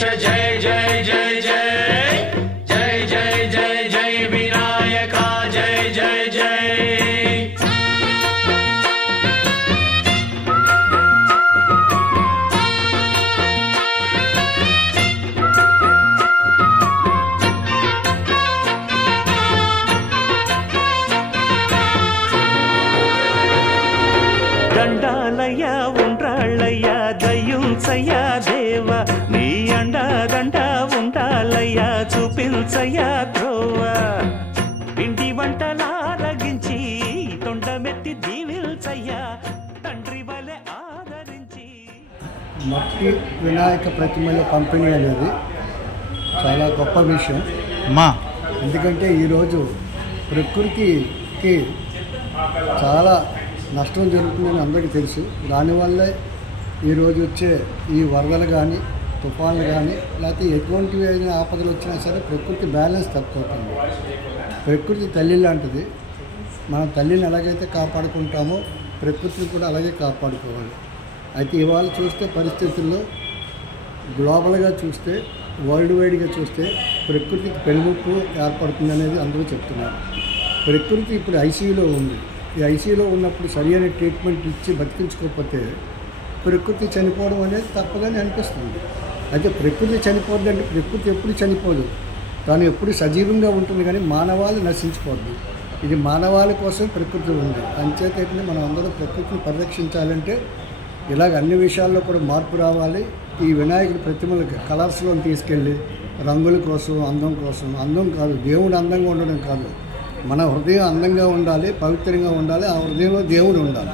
गणेश जय जय जय जय जय जय जय जय विनायका जय जय जय దండాలయ్యా ఉండ్రాళ్ళయ్యా దయ్యుంచయ్యా దేవ నీ అండా దండ ఉండాలయ్యా చూపించయ్యా త్రోవ పిండి వంటలారగించి తొండమెత్తి దీవిల్చయ్యా తండ్రి వలె ఆదరించి. మట్టి వినాయక ప్రతిమల పంపిణీ అనేది చాలా గొప్ప విషయం ఎందుకంటే ఈరోజు ప్రకృతికి చాలా నష్టం జరుగుతుందని అందరికీ తెలుసు. దానివల్లే ఈరోజు వచ్చే ఈ వరదలు కానీ తుఫాన్లు కానీ లేకపోతే ఎటువంటివి అయినా ఆపదలు వచ్చినా సరే ప్రకృతి బ్యాలెన్స్ తప్పుతుంది. ప్రకృతి తల్లి లాంటిది. మన తల్లిని ఎలాగైతే కాపాడుకుంటామో ప్రకృతిని కూడా అలాగే కాపాడుకోవాలి. అయితే ఇవాళ చూస్తే పరిస్థితుల్లో గ్లోబల్గా చూస్తే వరల్డ్ వైడ్గా చూస్తే ప్రకృతికి పెనుముప్పు ఏర్పడుతుంది అనేది అందరూ చెప్తున్నారు. ప్రకృతి ఇప్పుడు ఐసీయూలో ఉంది. ఈ ఐసీయూలో ఉన్నప్పుడు సరైన ట్రీట్మెంట్ ఇచ్చి బతికించుకోకపోతే ప్రకృతి చనిపోవడం అనేది తప్పదని అనిపిస్తుంది. అయితే ప్రకృతి చనిపోద్దంటే ప్రకృతి ఎప్పుడు చనిపోదు, తాను ఎప్పుడు సజీవంగా ఉంటుంది, కానీ మానవాళి నశించిపోద్ది. ఇది మానవాళి కోసం ప్రకృతి ఉంది. అంచేత మనం అందరూ ప్రకృతిని పరిరక్షించాలంటే ఇలాగ అన్ని విషయాల్లో కూడా మార్పు రావాలి. ఈ వినాయకుడి ప్రతిమలకి కలర్స్లో తీసుకెళ్ళి రంగుల కోసం అందం కాదు, దేవుడు అందంగా ఉండడం కాదు, మన హృదయం అందంగా ఉండాలి, పవిత్రంగా ఉండాలి. ఆ హృదయంలో దేవుడు ఉండాలి.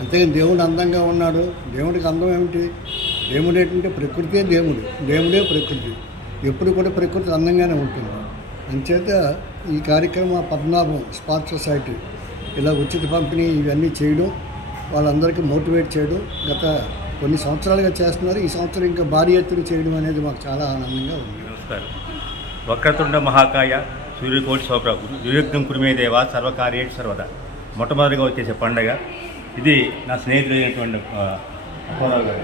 అంతేగాని దేవుడు అందంగా ఉన్నాడు, దేవుడికి అందం ఏమిటి? దేవుడు ఏంటంటే ప్రకృతే దేవుడు, దేవుడే ప్రకృతి. ఎప్పుడు కూడా ప్రకృతి అందంగానే ఉంటుంది. అంచేత ఈ కార్యక్రమం పద్మనాభం స్పార్క్ సొసైటీ ఇలా ఉచిత పంపిణీ ఇవన్నీ చేయడం, వాళ్ళందరికీ మోటివేట్ చేయడం గత కొన్ని సంవత్సరాలుగా చేస్తున్నారు. ఈ సంవత్సరం ఇంకా భారీ ఎత్తున చేయడం అనేది మాకు చాలా ఆనందంగా ఉంది. నమస్కారం. వక్రతుండ మహాకాయ సూర్యకోటి శోభ్రభు యుయుగ్ధం కురుమేదేవ సర్వకార్యేషు సర్వదా. మొట్టమొదటిగా వచ్చేసే పండగ ఇది. నా స్నేహితుడైనటువంటి అప్పారావు గారు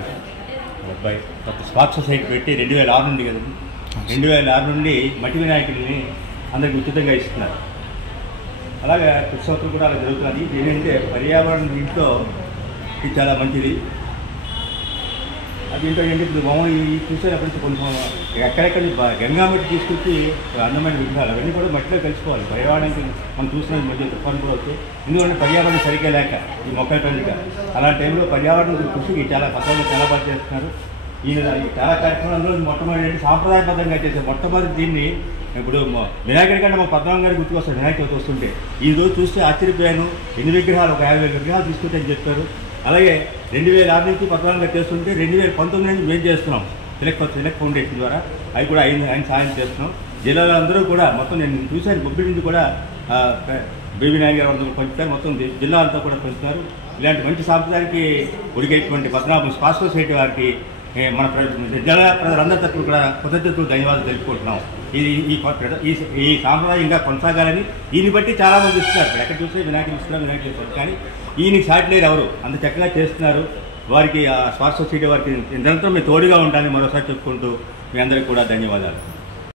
అబ్బాయి ఒక స్పార్క్ సొసైటీ పెట్టి 2006 నుండి కదండి, 2006 నుండి మట్టి వినాయకుడిని అందరికి ఉచితంగా ఇస్తున్నారు. అలాగే ప్రతి సంవత్సరం కూడా అలా జరుగుతుంది. ఏంటంటే పర్యావరణం దీంట్లో ఇది చాలా మంచిది. అది ఏంటంటే ఇప్పుడు మామూలు ఈ చూసేటప్పటికి కొంచెం ఎక్కడెక్కడ గంగామట్టి తీసుకొచ్చి అందమైన విగ్రహాలు అవన్నీ కూడా మట్టిలో కలిసిపోవాలి. పర్యావరణానికి మనం చూసిన మధ్య తుఫాను కూడా వచ్చి ఎందుకంటే పర్యావరణం సరిగ్గా లేక ఈ మొక్కల పెంచుక అలాంటి టైంలో పర్యావరణం కృషికి చాలా పద్ధతిగా చాలా బాగా చేస్తున్నారు. ఈయన చాలా కార్యక్రమాల్లో మొట్టమొదటి సాంప్రదాయబద్ధంగా చేసే మొట్టమొదటి దీన్ని ఇప్పుడు వినాయకుడి కంటే మా పద్మనాభం గారి గుర్తుకు వస్తారు. వినాయక చవితి వస్తుంటే ఈరోజు చూస్తే ఆశ్చర్యపోయాను. ఎన్ని విగ్రహాలు, ఒక 50,000 విగ్రహాలు తీసుకుంటాయని చెప్పారు. అలాగే 2006 నుంచి పద్మనాభంగా చేస్తుంటే 2019 నుంచి మేము చేస్తున్నాం తిలక్ ఫౌండేషన్ ద్వారా. అవి కూడా ఆయన సాయం చేస్తున్నాం. జిల్లాలో అందరూ కూడా మొత్తం నేను చూశాను, బొబ్బిలి నుంచి కూడా బేబీ నాయక్ గారు అందరూ పంచుతారు. మొత్తం జిల్లా అంతా కూడా పంచుతారు. ఇలాంటి మంచి సాంప్రదాయానికి ఉడికేటువంటి పద్మనాభం స్పార్క్ సొసైటీ వారికి మన జిల్లా ప్రజలందరి తరఫున కూడా కృతజ్ఞతలు ధన్యవాదాలు తెలుపుకుంటున్నాం. ఈ సాంప్రదాయం ఇంకా కొనసాగాలని దీన్ని బట్టి చాలామంది ఇస్తున్నారు. ఎక్కడ చూస్తే వినాయకులు ఇస్తున్నారు, కానీ ఈయనకి సాటి లేరు ఎవరు, అంత చక్కగా చేస్తున్నారు. వారికి స్పార్క్ సొసైటీ వారికి నిరంతరం మేము తోడుగా ఉండాలని మరోసారి చెప్పుకుంటూ మీ అందరికీ కూడా ధన్యవాదాలు.